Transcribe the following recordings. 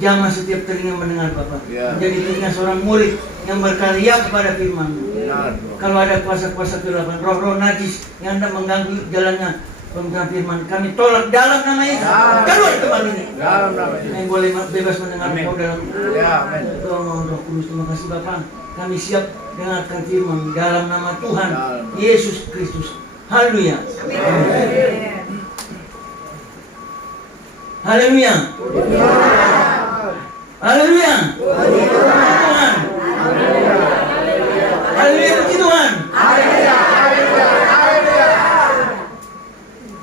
jamah setiap telinga mendengar Bapak. Jadi telinga seorang murid yang berkarya kepada firman. Kalau ada kuasa-kuasa kegelapan, roh-roh najis yang hendak mengganggu jalannya pemberitaan firman, kami tolak dalam nama Yesus. Keluar tempat ini. Yang boleh bebas mendengar Kau dalam. Tolong Roh Kudus, terima kasih Bapak. Kami siap dengarkan firman dalam nama Tuhan Yesus Kristus. Haleluya. Haleluya. Haleluya. Tuhan. Haleluya, puji Tuhan.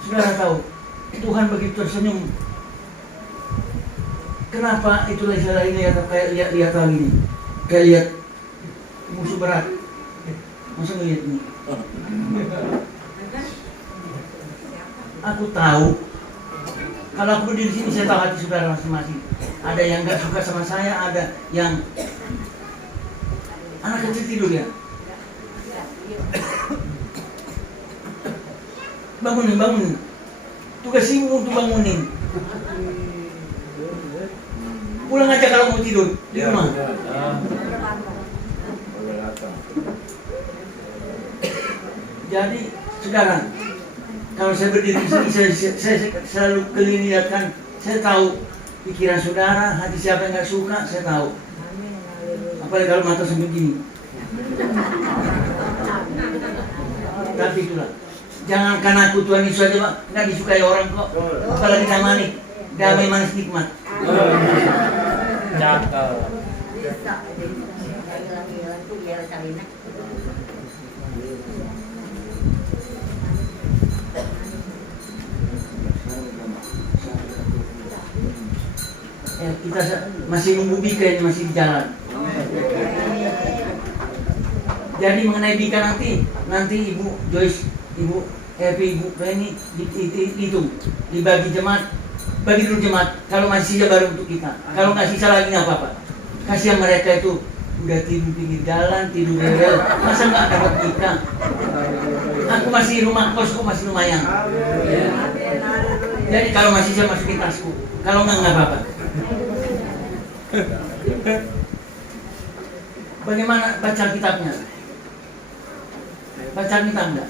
Saudara tahu, Tuhan begitu tersenyum. Kenapa itulah saudara ini kayak lihat lagi ini, kayak lihat musuh berat. Masa ngeliat ini? Aku tahu. Kalau aku berdiri di sini, saya tahu hati saudara masing-masing. Ada yang nggak suka sama saya, ada yang anak kecil tidur ya. Bangunin. Tugasmu untuk bangunin. Pulang aja kalau mau tidur di rumah. Jadi, saudara, kalau saya berdiri di sini, saya selalu keliling lihatkan. Saya tahu pikiran saudara, hati siapa yang nggak suka, saya tahu. Apalagi kalau mata sampai gini. Tapi itulah, jangan karena aku Tuhan Yesus saja Pak, nggak disukai orang kok. Apalagi damai manis nikmat. Cakep. Ya, kita masih nunggu Bika ini masih di jalan. Jadi mengenai Bika nanti Ibu Joyce, Ibu Evi, Ibu Penny itu dibagi jemaat, bagi dulu jemaat. Kalau masih sisa baru untuk kita. Kalau nggak sisa lagi nggak apa-apa. Kasihan mereka itu udah tidur pinggir jalan, tidur rel, masa nggak dapat Bika? Aku masih rumah kos kok masih lumayan. Jadi kalau masih sisa masukin tasku. Kalau nggak apa-apa. Bagaimana baca kitabnya? Baca kitab enggak?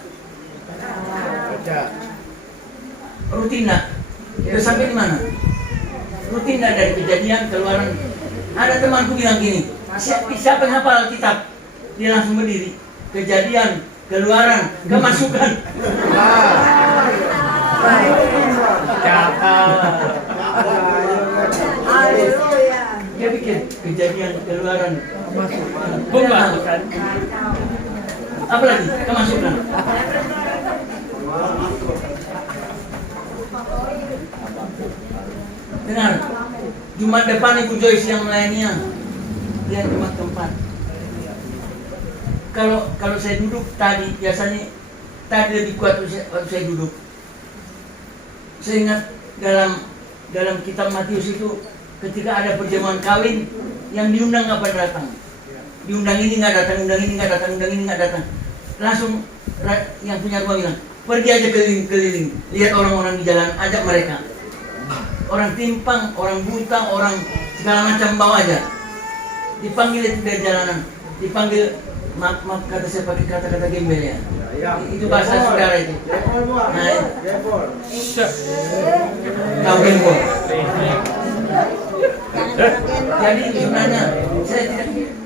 Rutin enggak? Udah sampai di mana? Rutin enggak dari Kejadian, Keluaran? Ada temanku bilang gini, siapa yang hafal kitab? Dia langsung berdiri. Kejadian, Keluaran, Kemasukan. Dia bikin Kejadian, Keluaran, Kemasukan. Apa lagi? Kemasukan. Dengar, Jumat depan Ibu Joyce yang melayaninya. Dia Jumat keempat. Kalau saya duduk tadi, biasanya tadi lebih kuat waktu saya duduk. Saya ingat dalam kitab Matius itu, ketika ada perjamuan kawin, yang diundang nggak pada datang. Diundang ini nggak datang, undang ini nggak datang, undang ini nggak datang. Langsung yang punya rumah bilang, pergi aja keliling-keliling, lihat orang-orang di jalan, ajak mereka. Orang timpang, orang buta, orang segala macam bawa aja. Dipanggil itu dari jalanan, dipanggil, maaf kata saya pakai kata-kata gembel ya. Itu bahasa saudara itu. Nah, tahu gembel. Jadi sebenarnya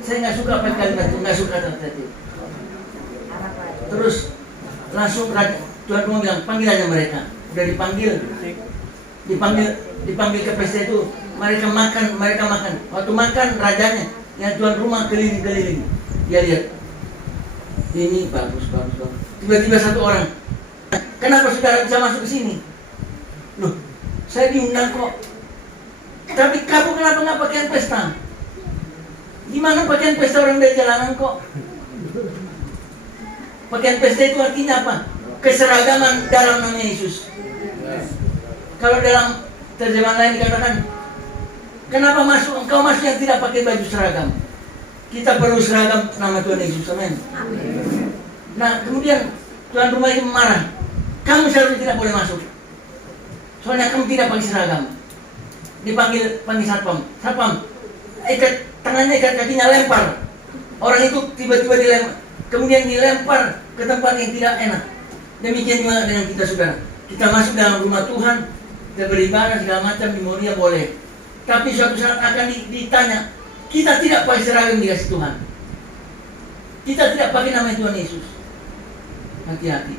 saya nggak suka pakai kalimat itu, nggak suka kata itu. Terus langsung Tuhan mau bilang panggil aja mereka. Udah dipanggil ke pesta itu, mereka makan. Waktu makan rajanya, yang tuan rumah keliling-keliling. Dia lihat, ini bagus. Tiba-tiba satu orang, kenapa saudara bisa masuk ke sini? Loh, saya diundang kok. Tapi kamu kenapa nggak pakaian pesta? Gimana pakaian pesta orang dari jalanan kok? Pakaian pesta itu artinya apa? Keseragaman dalam nama Yesus. Kalau dalam terjemahan lain dikatakan, kenapa engkau masuk yang tidak pakai baju seragam? Kita perlu seragam nama Tuhan Yesus, amin. Nah, kemudian tuan rumah itu marah. Kamu seharusnya tidak boleh masuk. Soalnya kamu tidak pakai seragam. panggil satpam. Satpam, ikat tangannya, ikat kakinya, lempar. Orang itu tiba-tiba dilempar, kemudian dilempar ke tempat yang tidak enak. Demikian juga dengan kita, saudara. Kita masuk dalam rumah Tuhan, kita beribadah segala macam di Moria boleh. Tapi suatu saat akan ditanya, kita tidak pakai seragam dikasih Tuhan. Kita tidak pakai nama Tuhan Yesus. Hati-hati.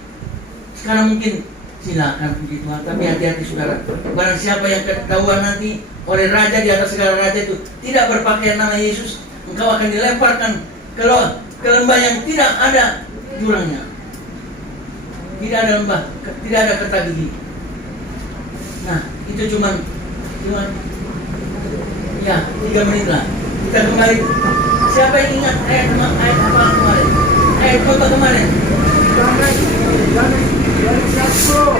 Sekarang mungkin silakan puji Tuhan, tapi hati-hati saudara. Barang siapa yang ketahuan nanti oleh raja di atas segala raja itu tidak berpakaian nama Yesus, engkau akan dilemparkan ke lembah yang tidak ada jurangnya. Tidak ada lembah, tidak ada kata gigi. Nah, itu cuman ya 3 menit lah. Kita kembali. Siapa yang ingat ayat apa kemarin? Ayat apa kemarin?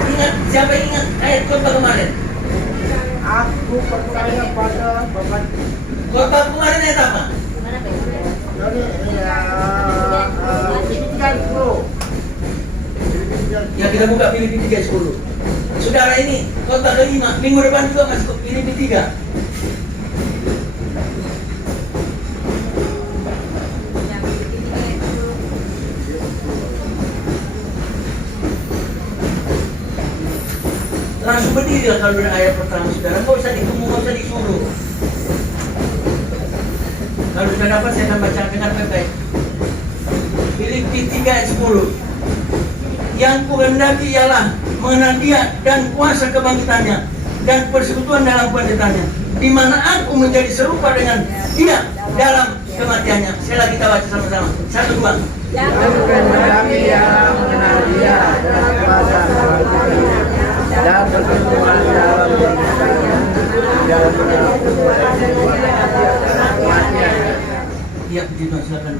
Ingat, siapa yang ingat ayat khotbah kemarin? Aku percaya pada Bapak. Khotbah kemarin ayat apa? Ya, kita buka Filipi 3:10. Saudara, ini khotbah kelima. Minggu depan juga masuk Filipi 3. Langsung berdiri lah kalau ada ayat pertama, saudara. Nggak usah ditunggu, nggak usah disuruh. Kalau sudah dapat, saya akan baca dengan baik-baik. Filipi 3:10. Yang kuhendaki ialah mengenal Dia dan kuasa kebangkitannya dan persekutuan dalam penderitaannya, di mana aku menjadi serupa dengan Dia dalam kematiannya. Sekali lagi kita baca sama-sama. 1, 2. Yang kuhendaki ialah mengenal Dia dan kuasa kebangkitannya dan persekutuan dalam penderitaannya, dalam kematiannya. Iya, puji Tuhan, silakan.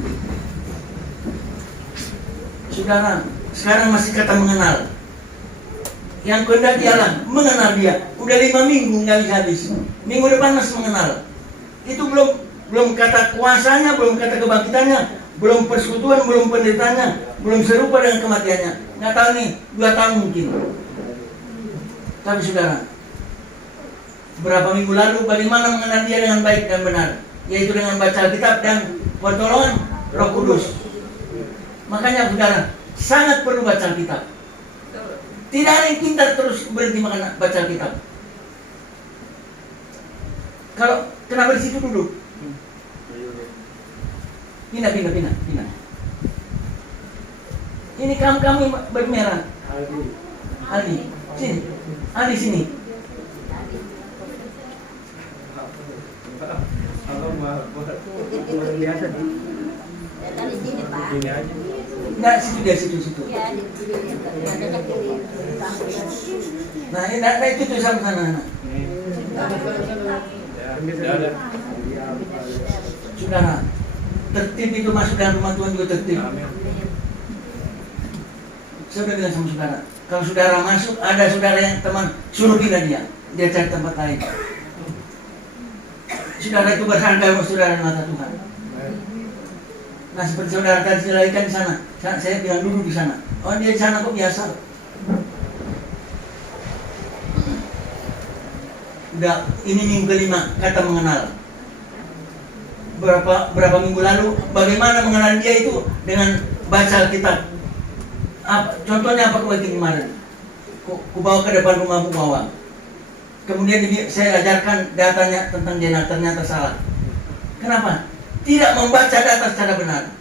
Saudara, sekarang masih kata mengenal. Yang kehendaki ialah mengenal Dia. Udah 5 minggu nggak habis. Minggu depan masih mengenal. Itu belum kata kuasanya, belum kata kebangkitannya, belum persekutuan, belum penderitaannya, belum serupa dengan kematiannya. Nggak tahu nih, 2 tahun mungkin. Tapi saudara, berapa minggu lalu bagaimana mengenal Dia dengan baik dan benar, yaitu dengan baca Alkitab dan pertolongan Roh Kudus. Makanya saudara, sangat perlu baca Alkitab. Tidak ada yang pintar terus berhenti baca Alkitab. Kalau kenapa di situ duduk? Pindah. Ini kamu baju merah. Aldi, sini. Aldi sini. Biasa di sini, Pak. sini aja. Enggak, situ. Ya, di sini. Adanya kiri. Nah, itu tuh sama sana. Saudara, tertib itu masuk dalam rumah Tuhan juga tertib. Saya udah bilang sama saudara, kalau saudara masuk, ada saudara yang teman suruh pindah dia cari tempat lain. Saudara itu berharga untuk saudara di mata Tuhan. Nah, seperti saudara tadi dilahirkan di sana, saya bilang dulu di sana. Oh, dia di sana kok biasa. Udah, ini minggu kelima kata mengenal. Berapa minggu lalu bagaimana mengenal Dia itu dengan baca Alkitab. Contohnya apa kemarin? Ku bawa ke depan rumahmu bawa. Kemudian saya ajarkan datanya tentang DNA, ternyata salah. Kenapa? Tidak membaca data secara benar.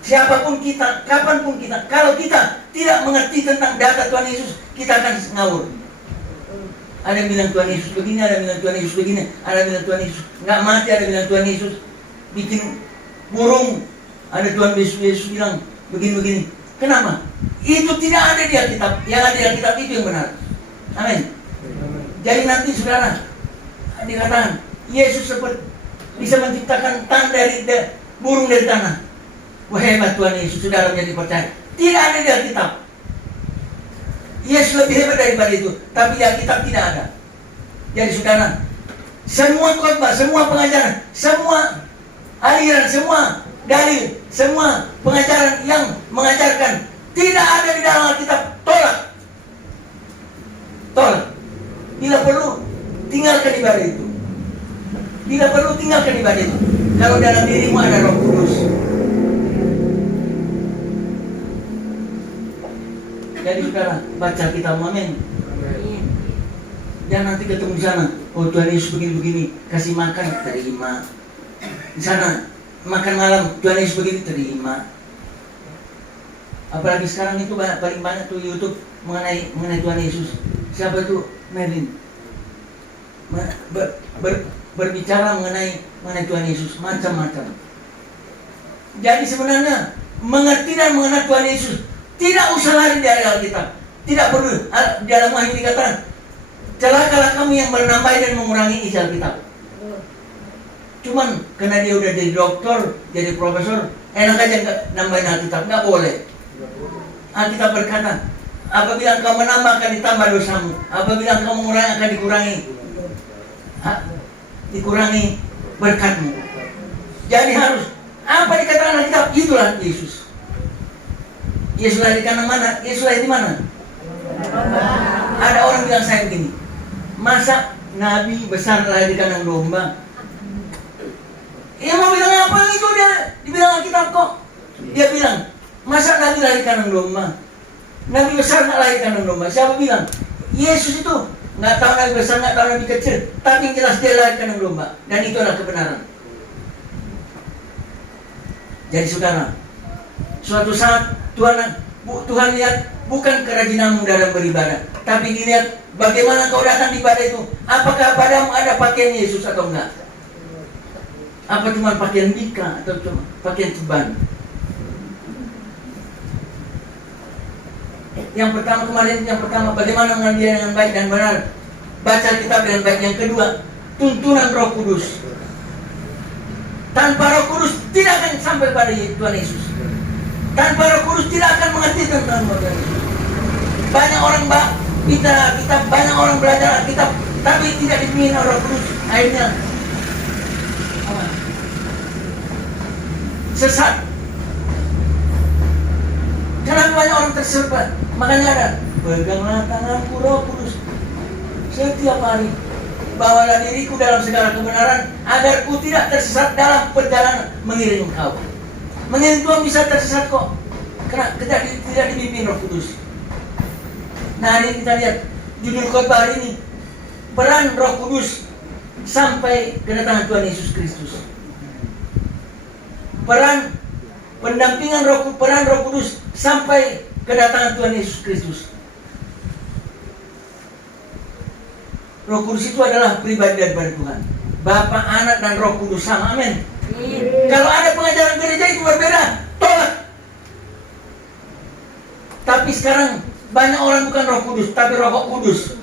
Siapapun kita, kapanpun kita, kalau kita tidak mengerti tentang data Tuhan Yesus, kita akan ngawur. Ada yang bilang Tuhan Yesus begini, ada yang bilang Tuhan Yesus begini, ada yang bilang Tuhan Yesus nggak mati, ada yang bilang Tuhan Yesus bikin burung, ada Tuhan Yesus bilang begini-begini. Kenapa? Itu tidak ada di Alkitab. Yang ada di Alkitab itu yang benar. Amin. Jadi nanti saudara dikatakan Yesus seperti bisa menciptakan dari burung dari tanah. Wah, hebat Tuhan Yesus, saudara menjadi percaya. Tidak ada di Alkitab. Yesus lebih hebat daripada itu, tapi di Alkitab tidak ada. Jadi saudara, semua khotbah, semua pengajaran, semua aliran, semua dalil, semua pengajaran yang mengajarkan tidak ada di dalam Alkitab, tolak. Bila perlu tinggalkan ibadah itu. Bila perlu tinggalkan ibadah itu. Kalau dalam dirimu ada Roh Kudus. Jadi saudara, baca kitab, amin. Jangan nanti ketemu di sana, oh Tuhan Yesus begini-begini, kasih makan, terima. Di sana, makan malam, Tuhan Yesus begini, terima. Apalagi sekarang itu paling banyak tuh YouTube mengenai Tuhan Yesus. Siapa itu? Merlin. Berbicara mengenai Tuhan Yesus, macam-macam. Jadi sebenarnya, mengerti dan mengenal Tuhan Yesus, tidak usah lari dari Alkitab. Tidak perlu. Dalam Wahyu dikatakan, celakalah kamu yang menambah dan mengurangi isi Alkitab. Cuman karena dia udah jadi dokter, jadi profesor, enak aja nambahin Alkitab. Nggak boleh. Alkitab berkata, apabila engkau menambah akan ditambah dosamu, apabila engkau mengurangi akan dikurangi berkatmu. Jadi harus apa dikatakan Alkitab, itulah Yesus. Yesus lahir di kanan mana? Yesus lahir di mana? Ada orang bilang saya begini, masa Nabi besar lahir di kandang domba? Ia mau bilang apa itu, dia dibilang Alkitab kok. Dia bilang, masa Nabi lahir di kandang domba? Nabi besar nggak lahir di kandang domba? Siapa bilang? Yesus itu nggak tahu Nabi besar, nggak tahu Nabi kecil, tapi yang jelas dia lahir di kandang domba. Dan itu adalah kebenaran. Jadi saudara, suatu saat Tuhan lihat bukan kerajinanmu dalam beribadah, tapi dilihat bagaimana kau datang di ibadah itu. Apakah padamu ada pakaian Yesus atau enggak? Apa cuma pakaian bika atau cuma pakaian ceban? Yang pertama bagaimana mengenal dia dengan baik dan benar, baca kitab dengan baik. Yang kedua, tuntunan Roh Kudus. Tanpa Roh Kudus tidak akan sampai pada Tuhan Yesus. Tanpa Roh Kudus tidak akan mengerti tentang Tuhan Yesus. Banyak orang kita banyak orang belajar kitab, tapi tidak dipimpin Roh Kudus. Akhirnya sesat. Kenapa banyak orang tersesat? Makanya ada, peganglah tanganku Roh Kudus setiap hari, bawalah diriku dalam segala kebenaran, agar ku tidak tersesat dalam perjalanan mengiring engkau. Mengiring Tuhan bisa tersesat kok, karena tidak dipimpin Roh Kudus. Nah, hari ini kita lihat judul khotbah hari ini, peran Roh Kudus sampai kedatangan Tuhan Yesus Kristus. Peran pendampingan peran Roh Kudus sampai kedatangan Tuhan Yesus Kristus. Roh Kudus itu adalah pribadi daripada Tuhan. Bapa, Anak, dan Roh Kudus sama. Amin. Kalau ada pengajaran gereja itu berbeda, tolak. Tapi sekarang banyak orang bukan Roh Kudus, tapi Roh Kudus.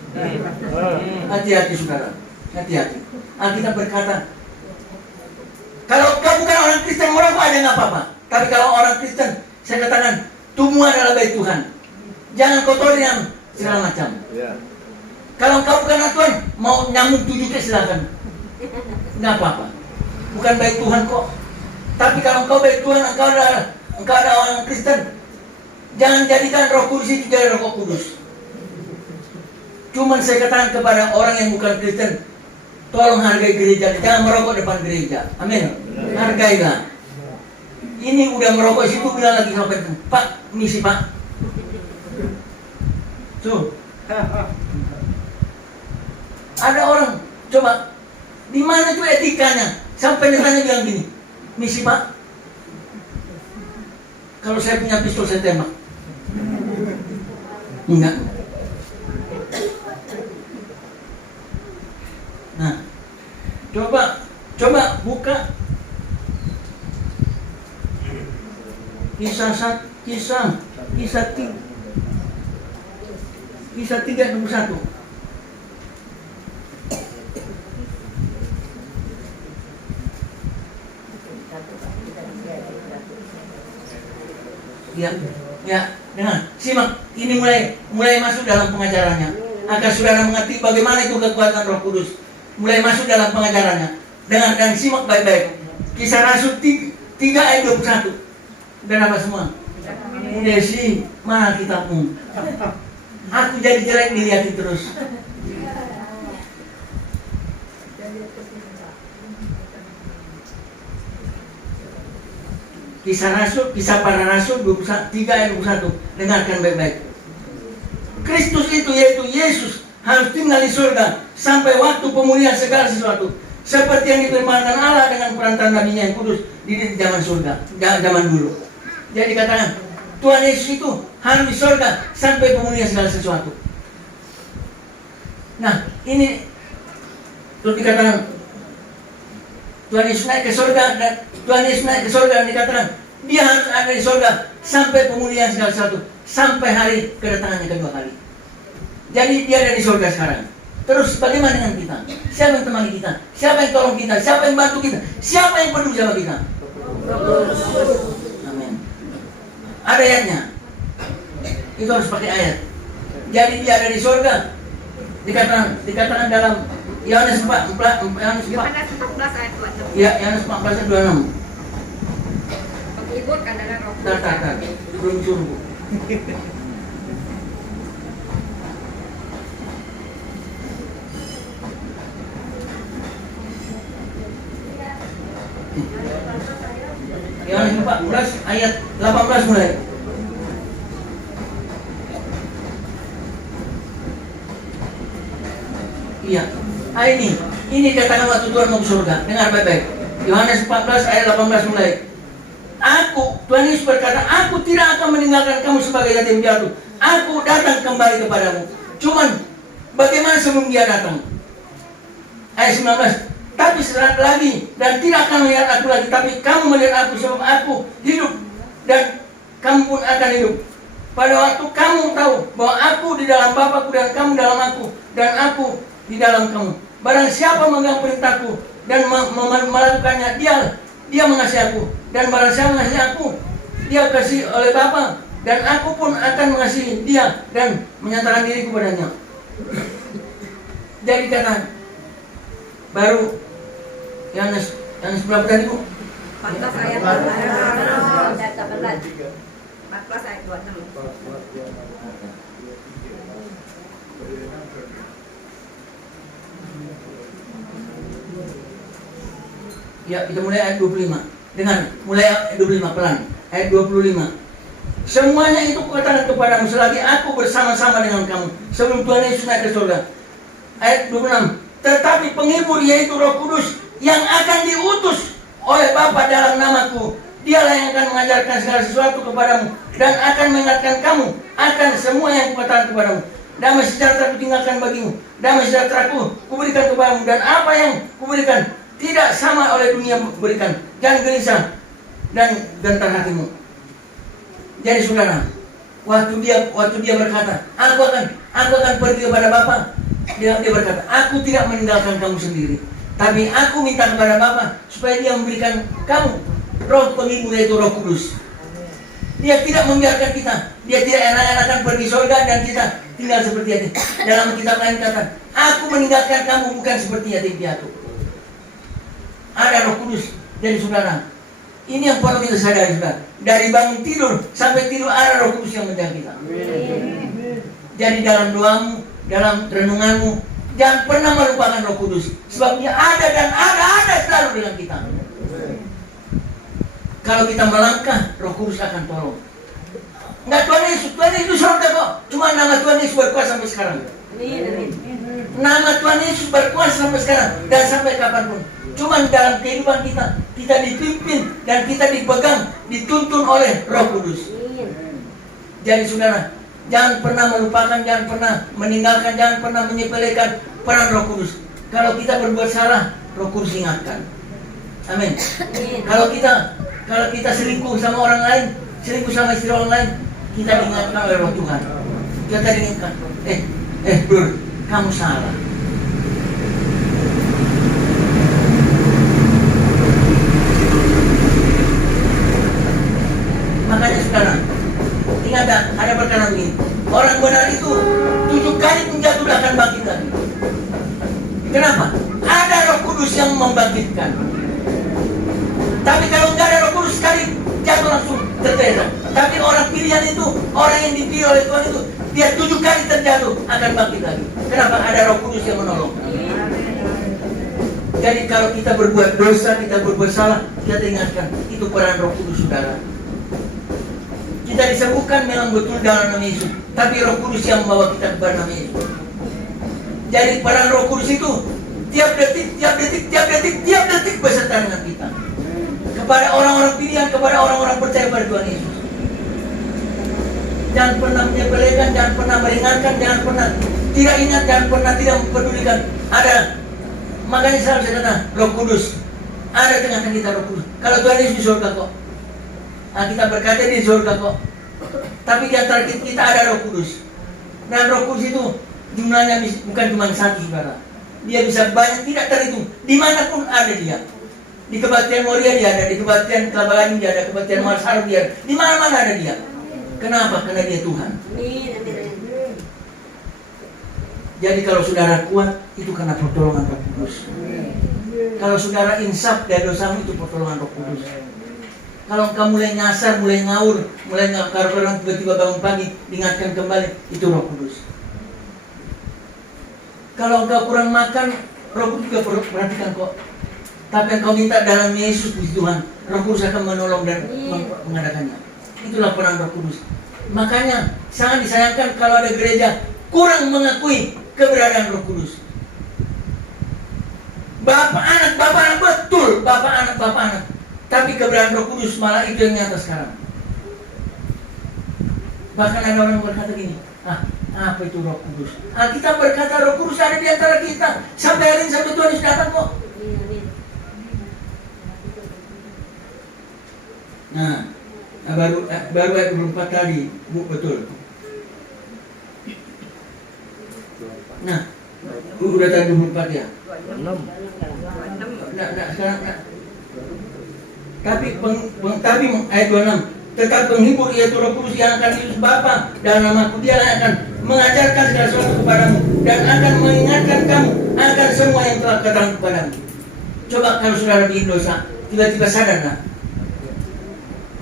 Hati-hati saudara, hati-hati. Alkitab berkata, kalau kau bukan orang Kristen merokok ada nggak apa-apa. Tapi kalau orang Kristen, saya katakan, tubuh adalah bait Tuhan. Jangan kotori yang segala macam. Kalau kau bukan anak Tuhan, mau nyamuk 7 silakan. Nggak apa-apa. Bukan bait Tuhan kok. Tapi kalau engkau bait Tuhan, engkau ada orang Kristen, jangan jadikan Roh Kudus itu jadi Roh Kudus. Cuman saya katakan kepada orang yang bukan Kristen, tolong hargai gereja, jangan merokok depan gereja. Amin. Hargailah. Ini udah merokok situ, bilang lagi sampai, Pak, misi Pak. Tuh. Ada orang, coba, di mana tuh etikanya? Sampai ditanya bilang gini, misi Pak, kalau saya punya pistol saya tembak. Enggak. Nah, coba buka kisah 3:1. Ya, dengar, simak. Ini mulai masuk dalam pengajarannya. Agar saudara mengerti bagaimana itu kekuatan Roh Kudus. Mulai masuk dalam pengajarannya. Dengar dan simak baik-baik. Kisah Rasul 3 ayat 21. Dan apa semua? Desi, mana kitabmu? Aku jadi jelek dilihatin terus. Kisah para Rasul 3 ayat 21. Dengarkan baik-baik. Kristus itu yaitu Yesus harus tinggal di surga sampai waktu pemulihan segala sesuatu, seperti yang difirmankan Allah dengan perantaraan nabinya yang kudus di zaman surga, zaman dulu. Jadi katakan, Tuhan Yesus itu harus di surga sampai pemulihan segala sesuatu. Nah, ini terus dikatakan Tuhan Yesus naik ke surga, dan Tuhan Yesus naik ke surga dan dikatakan dia harus ada di surga sampai pemulihan segala sesuatu, sampai hari kedatangannya kedua kali. Jadi dia ada di surga sekarang. Terus bagaimana dengan kita? Siapa yang temani kita? Siapa yang tolong kita? Siapa yang bantu kita? Siapa yang peduli sama kita? Amin. Ada ayatnya. Itu harus pakai ayat. Jadi dia ada di surga. Dikatakan dalam Yohanes 14 ayat 26. Ya, Yohanes 14 ayat 26. Penghibur adalah Roh Kudus. Tar. Belum suruh. Yohanes 14 ayat 18 mulai. Iya. Ini katakan waktu Tuhan mau ke surga. Dengar baik-baik. Yohanes 14 ayat 18 mulai. Tuhan Yesus berkata, aku tidak akan meninggalkan kamu sebagai yatim piatu. Aku datang kembali kepadamu. Cuman bagaimana sebelum dia datang? Ayat 19. Tapi sesaat lagi dan tidak akan melihat aku lagi, tapi kamu melihat aku sebab aku hidup dan kamu pun akan hidup. Pada waktu kamu tahu bahwa aku di dalam Bapa-Ku dan kamu dalam aku dan aku di dalam kamu. Barang siapa memegang perintahku dan melakukannya, dia mengasihi aku. Dan barang siapa mengasihi aku, dia kasih oleh Bapa, dan aku pun akan mengasihi dia dan menyatakan diriku padanya. Jadi kata baru Yohanes berapa tadi Bu? 14 ayat 18. 14 ayat 26. Ya, kita mulai ayat 25. Dengar, mulai ayat 25 pelan. Ayat 25. Semuanya itu kukatakan kepadamu selagi aku bersama-sama dengan kamu sebelum Tuhan Yesus naik ke surga. Ayat 26. Tetapi penghibur yaitu Roh Kudus yang akan diutus oleh Bapa dalam namaku, dialah yang akan mengajarkan segala sesuatu kepadamu dan akan mengingatkan kamu akan semua yang kukatakan kepadamu. Damai sejahtera kutinggalkan bagimu, damai sejahtera kuberikan kepadamu, dan apa yang kuberikan tidak sama oleh dunia berikan. Jangan gelisah dan gentar hatimu. Jadi saudara, waktu dia berkata, aku akan pergi kepada Bapa. Dia berkata, aku tidak meninggalkan kamu sendiri, tapi aku minta kepada Bapa supaya dia memberikan kamu Roh penghibur yaitu Roh Kudus. Dia tidak membiarkan kita, dia tidak enak-enakan pergi surga dan kita tinggal seperti yatim. Dalam kitab lain kata, aku meninggalkan kamu bukan seperti yatim piatu. Ada Roh Kudus. Jadi saudara, ini yang perlu kita sadari, saudara. Dari bangun tidur sampai tidur ada Roh Kudus yang menjaga kita. Jadi dalam doamu, dalam renunganmu, jangan pernah melupakan Roh Kudus, sebab dia ada dan ada selalu dengan kita. Kalau kita melangkah, Roh Kudus akan tolong. Enggak, Tuhan Yesus surga kok. Cuma nama Tuhan Yesus berkuasa sampai sekarang. Nama Tuhan Yesus berkuasa sampai sekarang dan sampai kapanpun. Cuma dalam kehidupan kita dipimpin dan kita dipegang, dituntun oleh Roh Kudus. Jadi saudara, jangan pernah melupakan, jangan pernah meninggalkan, jangan pernah menyepelekan peran Roh Kudus. Kalau kita berbuat salah, Roh Kudus ingatkan. Amin. Kalau kita selingkuh sama orang lain, selingkuh sama istri orang lain, kita diingatkan oleh Roh Tuhan. Kita diingatkan, Bro, kamu salah. Makanya sekarang ingat, ada perkara begini. Orang benar itu 7 kali pun jatuh akan bangkit lagi. Kenapa? Ada Roh Kudus yang membangkitkan. Tapi kalau nggak ada Roh Kudus, sekali jatuh langsung tertera. Tapi orang pilihan itu, orang yang dipilih oleh Tuhan itu, dia 7 kali terjatuh akan bangkit lagi. Kenapa? Ada Roh Kudus yang menolong. Jadi kalau kita berbuat dosa, kita berbuat salah, kita ingatkan itu peran Roh Kudus, saudara. Kita disembuhkan memang betul dalam nama Yesus, tapi Roh Kudus yang membawa kita kepada nama Yesus. Jadi peran Roh Kudus itu tiap detik beserta dengan kita. Kepada orang-orang pilihan, kepada orang-orang percaya pada Tuhan Yesus. Jangan pernah menyepelekan, jangan pernah meringankan, jangan pernah tidak ingat, jangan pernah tidak mempedulikan. Ada, makanya selalu saya kata, Roh Kudus ada tengah-tengah kita, Roh Kudus. Kalau Tuhan Yesus di surga kok, nah, kita berkata di surga kok. Tapi di antara kita ada Roh Kudus. Dan Roh Kudus itu jumlahnya bukan cuma satu, saudara. Dia bisa banyak, tidak terhitung. Dimanapun ada dia. Di Kebaktian Moria dia ada, di Kebaktian Kelapa Gading dia ada, Kebaktian Marsharu dia ada. Di mana-mana ada dia. Kenapa? Karena dia Tuhan. Jadi kalau saudara kuat, itu karena pertolongan Roh Kudus. Kalau saudara insaf dari dosamu, itu pertolongan Roh Kudus. Kalau engkau mulai nyasar, mulai ngawur, mulai ngakar-karan, tiba-tiba bangun pagi, diingatkan kembali, itu Roh Kudus. Kalau engkau kurang makan, Roh Kudus juga perhatikan kok. Tapi engkau minta dalam Yesus, puji Tuhan, Roh Kudus akan menolong dan mengadakannya. Itulah peran Roh Kudus. Makanya sangat disayangkan kalau ada gereja kurang mengakui keberadaan Roh Kudus. Bapak anak betul, Bapak anak. Tapi keberadaan Roh Kudus malah itu yang nyata sekarang. Bahkan ada orang berkata gini, apa itu Roh Kudus? Kita berkata Roh Kudus ada di antara kita. Sampai hari ini, sampai Tuhan Yesus datang kok. Nah, baru ayat 24 tadi, Bu, betul. Nah, Bu udah tadi 24 ya? 6. Sekarang. Tapi ayat 26. Tetap penghibur yaitu Roh Kudus yang akan diutus Bapa dalam namaku, dia akan mengajarkan segala sesuatu kepadamu dan akan mengingatkan kamu akan semua yang telah katakan kepadamu. Coba kalau saudara bikin dosa, tiba-tiba sadar nggak?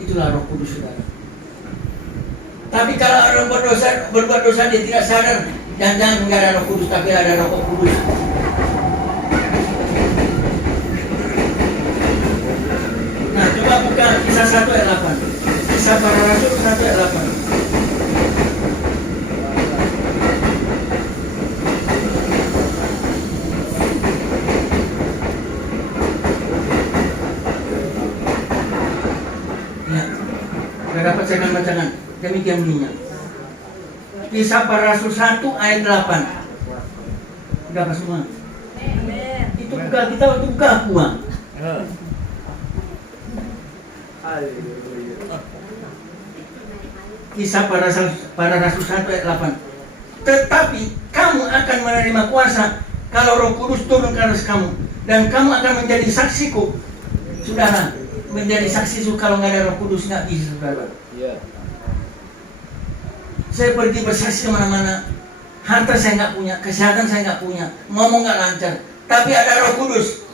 Itulah Roh Kudus, saudara. Tapi kalau orang berbuat dosa dia tidak sadar, jangan nggak ada Roh Kudus, tapi ada Roh Kudus. Nah, coba buka Kisah 1 ayat 8. Kisah Para Rasul 1 ayat 8. Ya, sudah dapat saya akan bacakan. Demikian bunyinya. Kisah Para Rasul 1 ayat 8. Sudah apa semua? Itu buka kita, itu buka aku. Kisah Para Rasul 1 ayat 8. Tetapi kamu akan menerima kuasa kalau Roh Kudus turun ke atas kamu, dan kamu akan menjadi saksiku. Saudara, menjadi saksiku kalau nggak ada Roh Kudus nggak bisa, saudara. Saya pergi bersaksi kemana-mana, harta saya nggak punya, kesehatan saya nggak punya, ngomong nggak lancar, tapi ada Roh Kudus.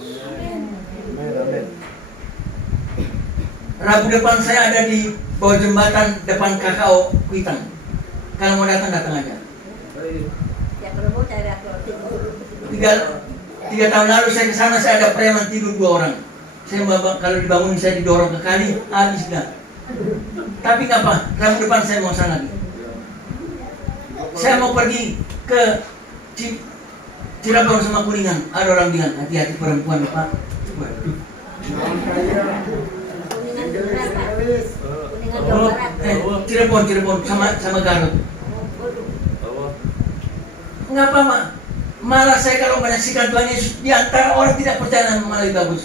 Rabu depan saya ada di bawah jembatan depan KKO Kuitang. Kalau mau datang aja. 3 tahun lalu saya ke sana, saya ada preman tidur 2 orang. Saya kalau dibangun saya didorong ke kali, habis dah. Tapi nggak apa, Rabu depan saya mau sana lagi. Saya mau pergi ke Cirebon sama Kuningan. Ada orang bilang, hati-hati perempuan, Pak. Waduh. Cirebon sama Garut. Ngapa, Mak? Malah saya kalau menyaksikan Tuhan Yesus di antara orang tidak percaya malah lebih bagus.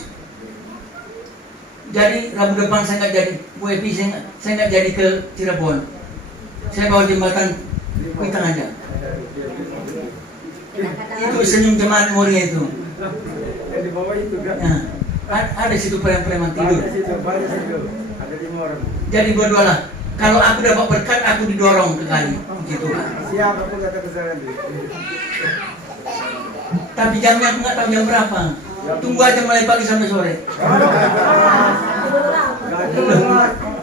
Jadi Rabu depan saya nggak jadi, Bu Epi saya nggak jadi ke Cirebon. Saya bawa jembatan Kuitang aja. Itu senyum jemaat Moria itu. Nah, ada situ preman tidur. Jadi berdoalah. Kalau aku dapat berkat, aku didorong ke kali. Gitu. Siapa pun kata kesalahan. Tapi jamnya aku nggak tahu jam berapa. Tunggu aja mulai pagi sampai sore.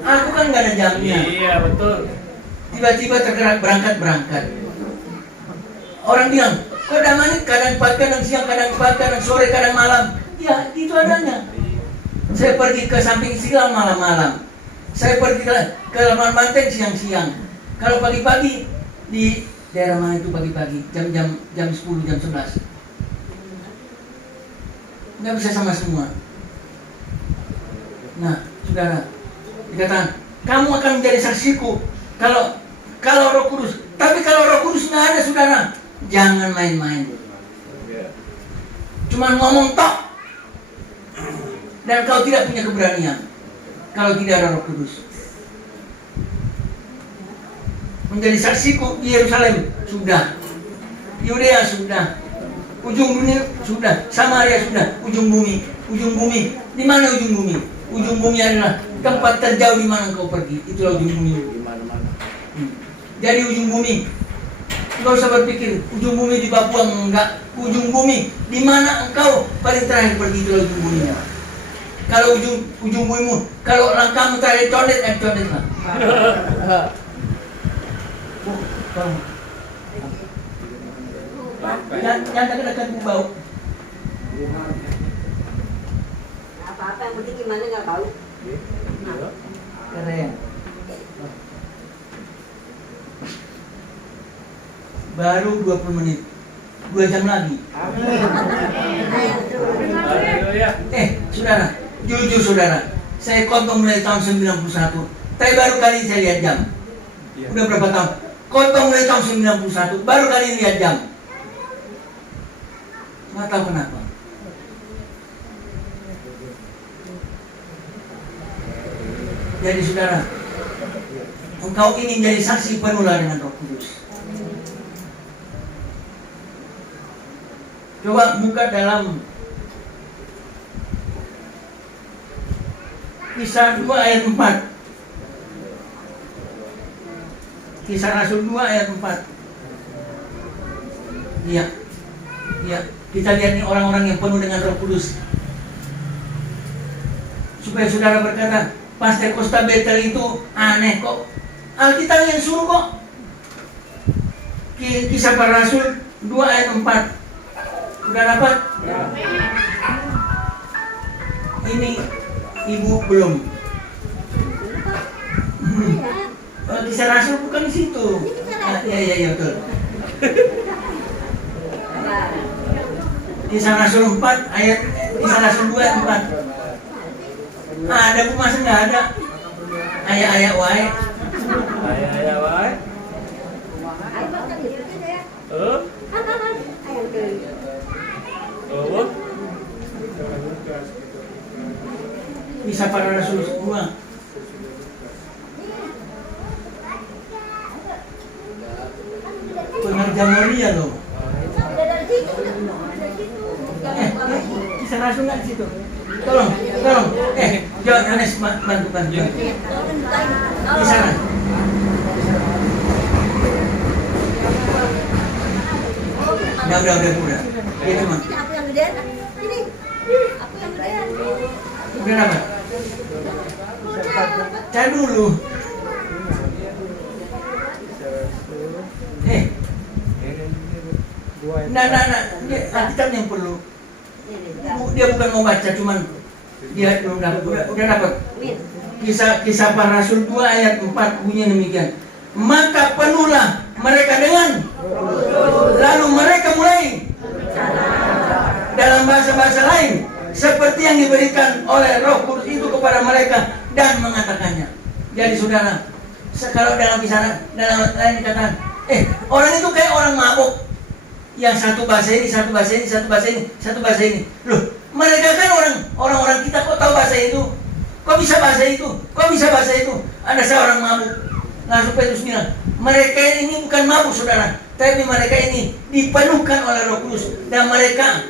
Aku kan nggak ada jamnya. Iya betul. Tiba-tiba tergerak berangkat. Orang bilang, kok damai kadang pagi, kadang siang, kadang pagi, kadang sore, kadang malam. adanya. Saya pergi ke samping Istiqlal malam-malam. Saya pergi ke Lapangan Banteng siang-siang. Kalau pagi-pagi di daerah mana itu pagi-pagi jam 10 jam 11. Nggak bisa sama semua. Nah, saudara, dikatakan kamu akan menjadi saksiku kalau Roh Kudus. Tapi kalau Roh Kudus nggak ada, saudara, jangan main-main. Cuman ngomong tok. Dan kau tidak punya keberanian kalau tidak ada Roh Kudus. Menjadi saksiku di Yerusalem sudah, Yudea sudah, ujung dunia sudah, Samaria sudah, ujung bumi. Di mana ujung bumi? Ujung bumi adalah tempat terjauh di mana engkau pergi. Itulah ujung bumi. Di mana-mana. Jadi ujung bumi. Enggak usah berpikir ujung bumi di Papua, enggak. Ujung bumi di mana engkau paling terakhir pergi, itulah ujung bumi. Kalau ujung bumimu, kalau langkahmu terakhir condet lah. Jangan dekat bau. Apa-apa yang penting gimana nggak bau. Keren. Baru 20 menit. 2 jam lagi. Saudara, jujur saudara, saya kontong mulai tahun 91. Tapi baru kali saya lihat jam. Udah berapa tahun? Kontong mulai tahun 91. Baru kali lihat jam. Nggak tahu kenapa. Jadi saudara, engkau ingin jadi saksi, penuhlah dengan Roh Kudus. Coba buka dalam Kisah 2 ayat 4. Kisah Rasul 2 ayat 4. Iya. Kita lihat nih orang-orang yang penuh dengan Roh Kudus. Supaya saudara berkata, Pastor Costa Betel itu aneh kok. Alkitab yang suruh kok. Kisah Para Rasul 2 ayat 4. Udah dapat? Ya. Ini ibu belum. Kisah Rasul bukan di situ. Iya betul. Kisah Rasul 4 ayat Kisah Rasul 2 ayat 4. Ada Bu, masa nggak ada? Ayat-ayat wae. Ayah wae. Kisah Para Rasul 2. Pengerja Moria loh. Kisah Rasul nggak di situ. Tolong. Johannes bantu. Di sana. Udah. Ya teman. Aku yang gedean. Ini. Aku yang gedean. Udah dapat. Cari dulu. Nah. Alkitab yang perlu. Dia bukan mau baca, cuman dia belum dapat. Udah dapat. Kisah Para Rasul 2 ayat 4 bunyinya demikian. Maka penuhlah mereka dengan, lalu mereka mulai dalam bahasa-bahasa lain seperti yang diberikan oleh Roh Kudus itu kepada mereka dan mengatakannya. Jadi saudara, kalau dalam kisah lain dikatakan, orang itu kayak orang mabuk, yang satu bahasa ini. Loh, mereka kan orang-orang kita kok tahu bahasa itu? Kok bisa bahasa itu? Ada seorang mabuk. Langsung Petrus bilang, mereka ini bukan mabuk saudara, tapi mereka ini dipenuhkan oleh Roh Kudus dan mereka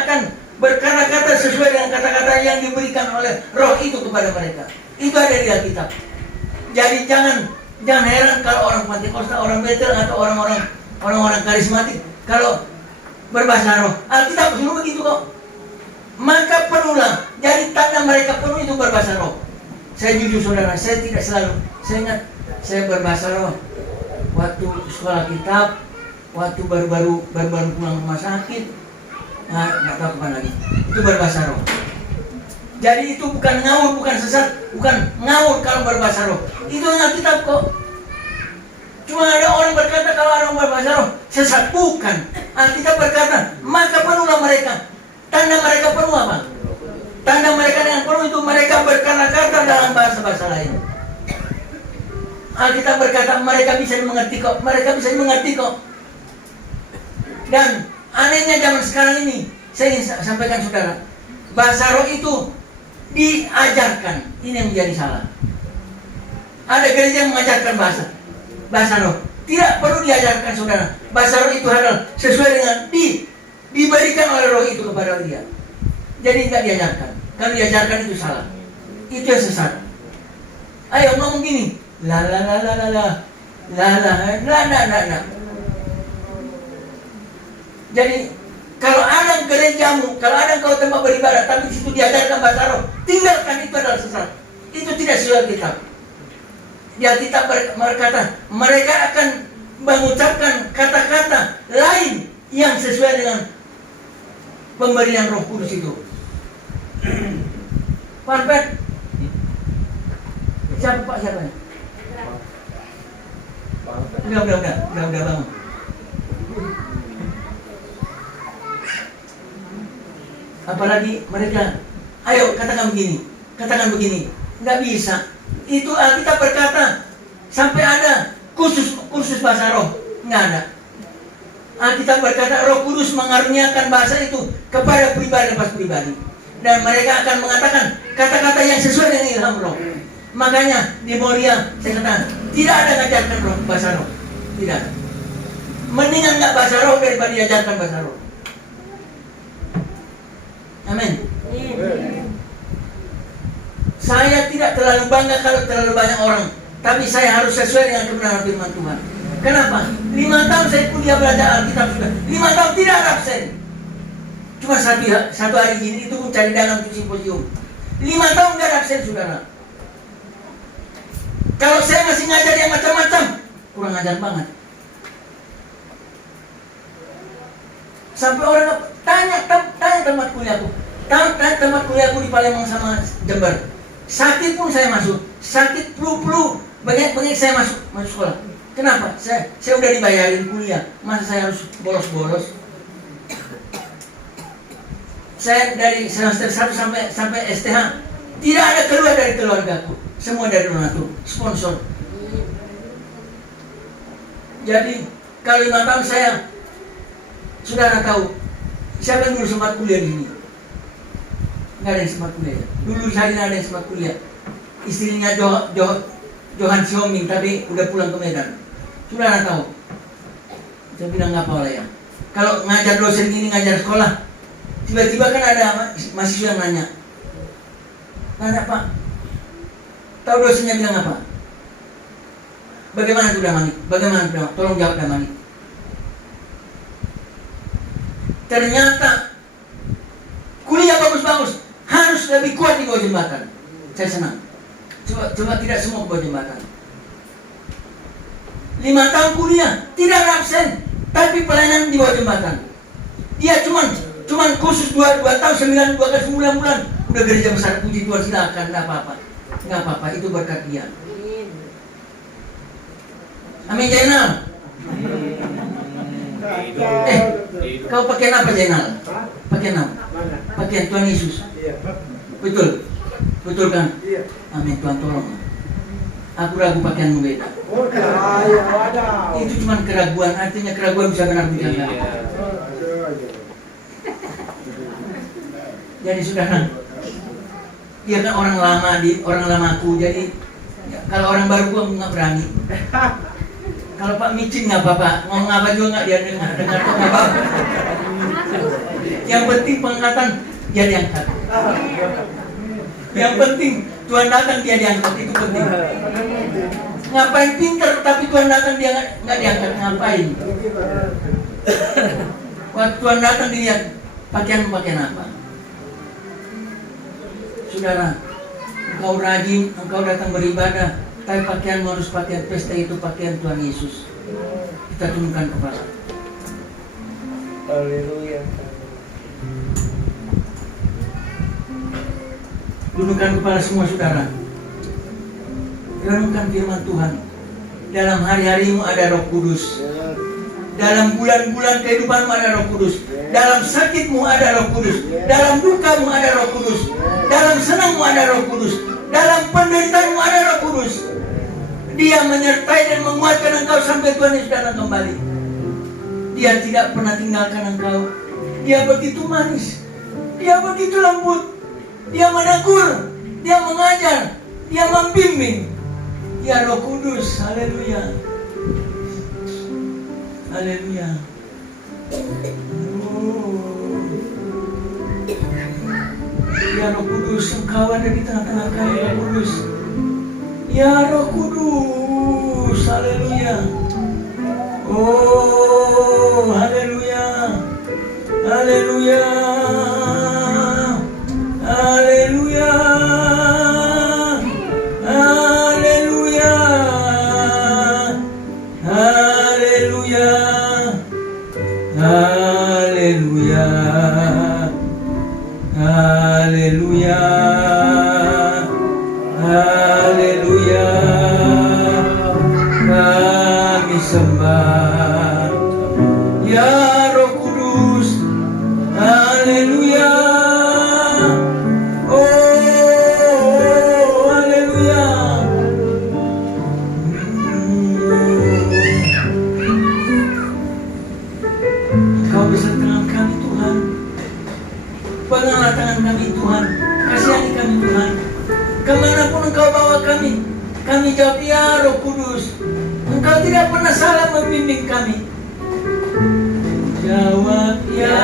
akan berkata-kata sesuai dengan kata-kata yang diberikan oleh Roh itu kepada mereka. Itu ada di Alkitab. Jadi jangan heran kalau orang Pentakosta, orang Betel atau orang-orang karismatik kalau berbahasa roh. Alkitab suruh begitu kok. Maka penuhlah. Jadi tanda mereka penuh itu berbahasa roh. Saya jujur saudara, saya tidak selalu. Saya ingat saya berbahasa roh waktu sekolah kitab, waktu baru pulang rumah sakit. Nggak tahu kapan lagi. Itu berbahasa roh. Jadi itu bukan ngawur, bukan sesat, bukan ngawur kalau berbahasa roh. Itu Alkitab kok. Cuma ada orang berkata kalau ada orang berbahasa roh sesat, bukan. Alkitab berkata, maka penuhlah mereka. Tanda mereka penuh apa? Tanda mereka dengan penuh itu mereka berkata-kata dalam bahasa-bahasa lain. Alkitab berkata mereka bisa dimengerti kok, mereka bisa dimengerti kok. Dan anehnya zaman sekarang ini, saya ingin sampaikan saudara, bahasa roh itu diajarkan. Ini yang menjadi salah. Ada gereja yang mengajarkan bahasa roh. Tidak perlu diajarkan saudara. Bahasa roh itu adalah sesuai dengan diberikan oleh roh itu kepada dia. Jadi tidak diajarkan. Kalau diajarkan itu salah. Itu yang sesat. Ayo ngomong gini. La. Jadi kalau ada gerejamu, kalau ada kau tempat beribadah, tapi di situ diajarkan bahasa roh, tinggalkan, itu adalah sesat. Itu tidak sesuai Alkitab. Di Alkitab berkata, mereka akan mengucapkan kata-kata lain yang sesuai dengan pemberian Roh Kudus itu. Pak, siapa Pak, siapa? Udah bangun. Apalagi mereka, ayo katakan begini, nggak bisa. Itu Alkitab berkata sampai ada kursus bahasa roh, nggak ada. Alkitab berkata Roh Kudus mengaruniakan bahasa itu kepada pribadi lepas pribadi, dan mereka akan mengatakan kata-kata yang sesuai dengan ilham roh. Makanya di Moria saya katakan tidak ada ngajarkan roh bahasa roh, tidak. Mendingan nggak bahasa roh daripada diajarkan bahasa roh. Amin. Saya tidak terlalu bangga kalau terlalu banyak orang, tapi saya harus sesuai dengan kebenaran firman Tuhan. Kenapa? 5 tahun saya kuliah belajar Alkitab sudah. 5 tahun tidak ada absen. Cuma satu hari ini itu pun cari dana untuk simposium. 5 tahun tidak ada absen, saudara. Kalau saya masih ngajar yang macam-macam, kurang ajar banget. Sampai orang tanya tempat kuliahku. Tanya tempat kuliahku di Palembang sama Jember. Sakit pun saya masuk. Sakit flu. Banyak saya masuk sekolah. Kenapa? Saya udah dibayarin kuliah. Masa saya harus bolos-bolos? Saya dari semester 1 sampai STH tidak ada keluar dari keluargaku. Semua dari donatur, sponsor. Jadi kalau 5 tahun saya, saudara tahu siapa yang dulu sempat kuliah di sini? Nggak ada yang sempat kuliah. Dulu saya ada yang sempat kuliah. Istrinya Johan Xiaoming, tapi udah pulang ke Medan. Saudara tahu? Saya bilang nggak apa ya. Kalau ngajar dosen ini, ngajar sekolah, tiba-tiba kan ada mahasiswa yang nanya, Pak, tahu dosennya bilang apa? Bagaimana itu Damanik? Tolong jawab Damanik. Ternyata kuliah bagus-bagus harus lebih kuat di bawah jembatan. Saya senang. Coba tidak semua bawah jembatan. 5 tahun kuliah tidak ada absen, tapi pelayanan di bawah jembatan. Dia cuman kursus 2 tahun 9 bulan udah gereja besar, puji Tuhan, silakan, nggak apa-apa, itu berkat dia. Amin Jainal. Kau pakaian apa Jainal? Pakaian apa? Pakaian Tuhan Yesus. Betul kan? Amin, Tuhan tolong. Aku ragu pakaianmu beda. Itu cuma keraguan, artinya keraguan bisa benar berjalan. Jadi saudara, dia kan orang lamaku, jadi kalau orang baru gua nggak berani. Kalau Pak Micin nggak apa-apa, ngomong apa juga nggak dia dengar kok nggak apa-apa. Yang penting pengangkatan dia diangkat. Yang penting Tuhan datang dia diangkat, itu penting. Ngapain pinter tapi Tuhan datang dia nggak diangkat, ngapain? Waktu Tuhan datang dilihat pakaian apa? Saudara, engkau rajin, engkau datang beribadah, tapi pakaian harus pakaian pesta, itu pakaian Tuhan Yesus. Kita tundukkan kepala. Haleluya. Tundukkan kepala semua saudara. Renungkan firman Tuhan. Dalam hari-harimu ada Roh Kudus. Dalam bulan-bulan kehidupanmu ada Roh Kudus. Dalam sakitmu ada Roh Kudus. Dalam dukamu ada Roh Kudus. Dalam senangmu ada Roh Kudus. Dalam penderitaanmu ada Roh Kudus. Dia menyertai dan menguatkan engkau sampai Tuhan Yesus datang kembali. Dia tidak pernah tinggalkan engkau. Dia begitu manis. Dia begitu lembut. Dia menegur. Dia mengajar. Dia membimbing. Dia Roh Kudus. Haleluya. Haleluya. Ya Roh Kudus, engkau ada di tengah-tengah kami, Roh Kudus. Ya Roh Kudus, haleluya. Oh, haleluya. Haleluya. Haleluya. Haleluya. Haleluya. Haleluya. Haleluya. Haleluya. Kami sembah ya Roh Kudus. Haleluya. Oh, haleluya. Kau bisa tenang kami Tuhan. Peganglah tangan kami Tuhan. Kasihani kami Tuhan. Kemanapun Engkau bawa kami, kami jawab ya Roh Kudus. Engkau tidak pernah salah membimbing kami. Jawab ya,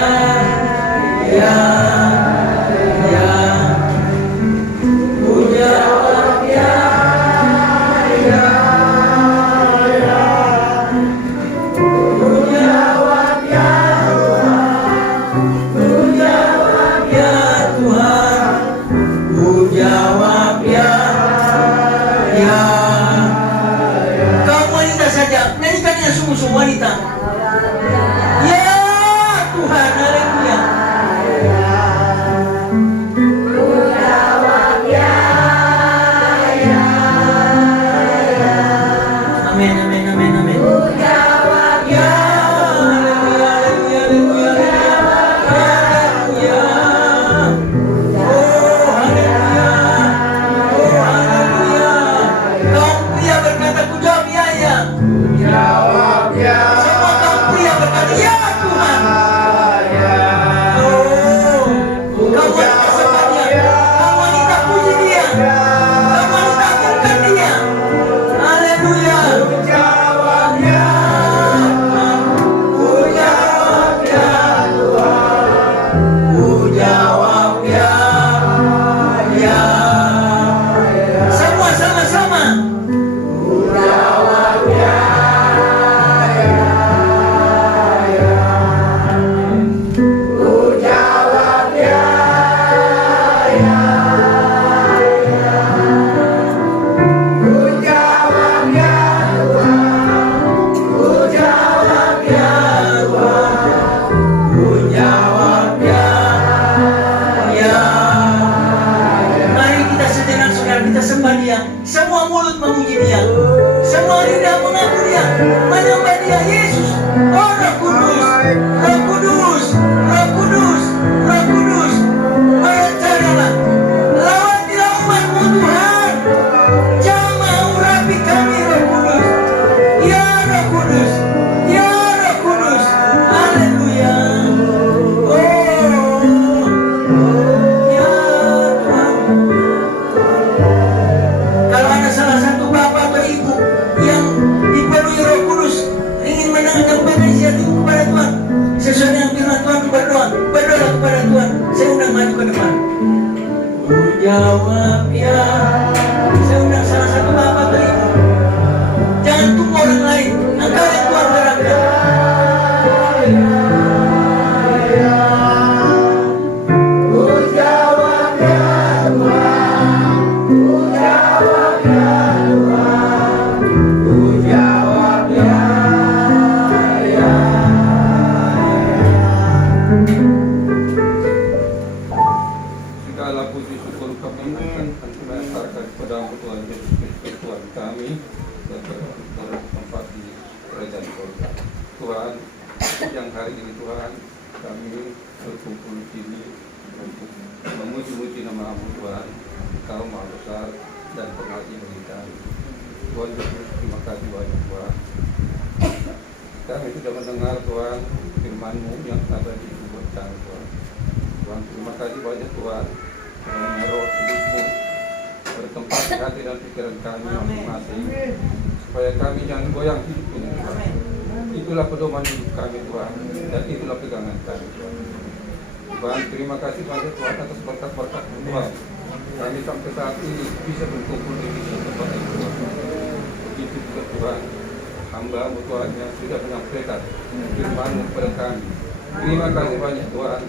ya, ya. Ku jawab ya, ya, ya. Ku jawab ya Tuhan. Ku jawab ya Tuhan. Ku jawab ya, ya. Kau wanita saja, nyanyikan yang sungguh-sungguh wanita. Ya Tuhan, haleluya. Ku jawab ya, ya, ya. Amin, amin, amin, amin. Ku jawab ya, haleluya, haleluya, haleluya, haleluya. Oh, haleluya. Oh, haleluya. Kaum pria berkata, ku jawab ya, ya. Jawab ya. Semua kaum pria berkata, ya Tuhan. Oh, kaum wanita sembah dia. Kaum wanita puji dia. Kaum wanita agungkan dia. Haleluya. Jawab ya. Ku jawab ya Tuhan. Ku jawab ya, ya. Semua sama-sama. Ku jawab ya, ya, ya. Ku jawab ya, ya, ya. Ku jawab ya Tuhan. Ku jawab ya Tuhan. Ku jawab ya, ya. Mari kita sejenak saudara, kita sembah dia. Semua mulut memuji dia. Semua lidah mengaku dia. Menyembah dia Yesus. Oh Roh Kudus. Roh Kudus. Roh Kudus. Roh Kudus. Bercaralah. Lawatilah umatmu Tuhan. Jamah urapi kami Roh Kudus. Ya Roh Kudus. Ya Roh Kudus. Haleluya. Oh, ya Tuhan. Kalau ada salah satu bapak atau ibu yang dipenuhi Roh Kudus, ingin menyampaikan inisiatif kepada Tuhan, sesuai dengan firman Tuhan, berdoa kepada Tuhan. Saya undang maju ke depan. Ku jawab ya. Saya undang salah satu bapak atau ibu. Jangan tunggu orang lain. Engkau yang Tuhan gerakkan. Ku jawab ya Tuhan. Ku jawab ya Tuhan. Ku jawab ya, ya, ya. Jika segala puji syukur kami akan mengantarkan kepada Tuhan Yesus Kristus Tuhan kami dan bertempat di kerajaan surga. Tuhan, yang hari ini Tuhan kami berkumpul di sini untuk memuji-muji nama-Mu Tuhan. Engkau Maha Besar dan pengasih bagi kami. Tuhan Yesus, terima kasih banyak Tuhan. Kami sudah mendengar Tuhan firman-Mu yang ada di mulut kami Tuhan. Tuhan, terima kasih banyak Tuhan. Karena roh hidup-Mu bertempat di hati dan pikiran kami masing-masing, supaya kami jangan goyang hidup ini Tuhan. Itulah pedoman hidup kami Tuhan, dan itulah pegangan kami Tuhan. Tuhan, terima kasih banyak Tuhan atas berkat-berkat Tuhan. Kami sampai saat ini bisa berkumpul di tempat ini Tuhan. Itu juga Tuhan, hamba-Mu Tuhan yang sudah menyampaikan firman-Mu kepada kami. Terima kasih banyak Tuhan.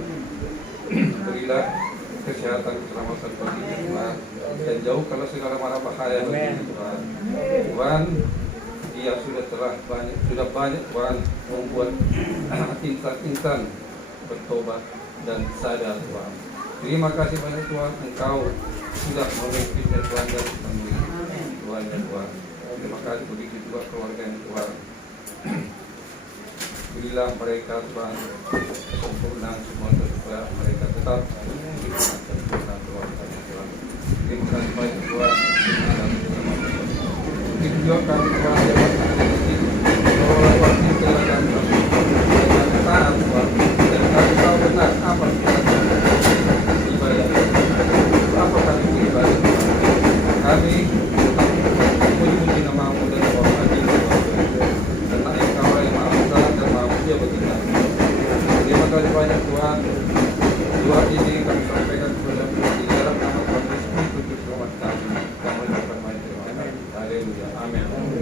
Berilah kesehatan, keselamatan bagi Tuhan, dan jauhkanlah segala mara bahaya bagi Tuhan. Tuhan, Dia sudah banyak Tuhan membuat insan-insan bertobat dan sadar Tuhan. Terima kasih banyak Tuhan, Engkau sudah memimpinnya Tuhan dan menemui Tuhan dan Tuhan. Terima kasih begitu juga keluarga yang Tuhan. Berilah mereka Tuhan kesempurnaan semua supaya mereka tetap kesempurnaan Tuhan. Terima kasih banyak Tuhan. Begitu juga kami Tuhan yang ada di sini. Bahwa waktu kerajaan kami dengan taat Tuhan, dan kami tahu benar apa ibadah. Apa kami beribadah Tuhan. Kami memuji nama-Mu dan menghormati Tuhan. Karena Engkau yang Maha Besar dan Maha Mulia bagi kami. Terima kasih banyak Tuhan. Doa ini kami sampaikan kepada-Mu di dalam nama Tuhan Yesus Kristus selamat kami. Kami ucapkan terima kasih. Haleluya. Amin.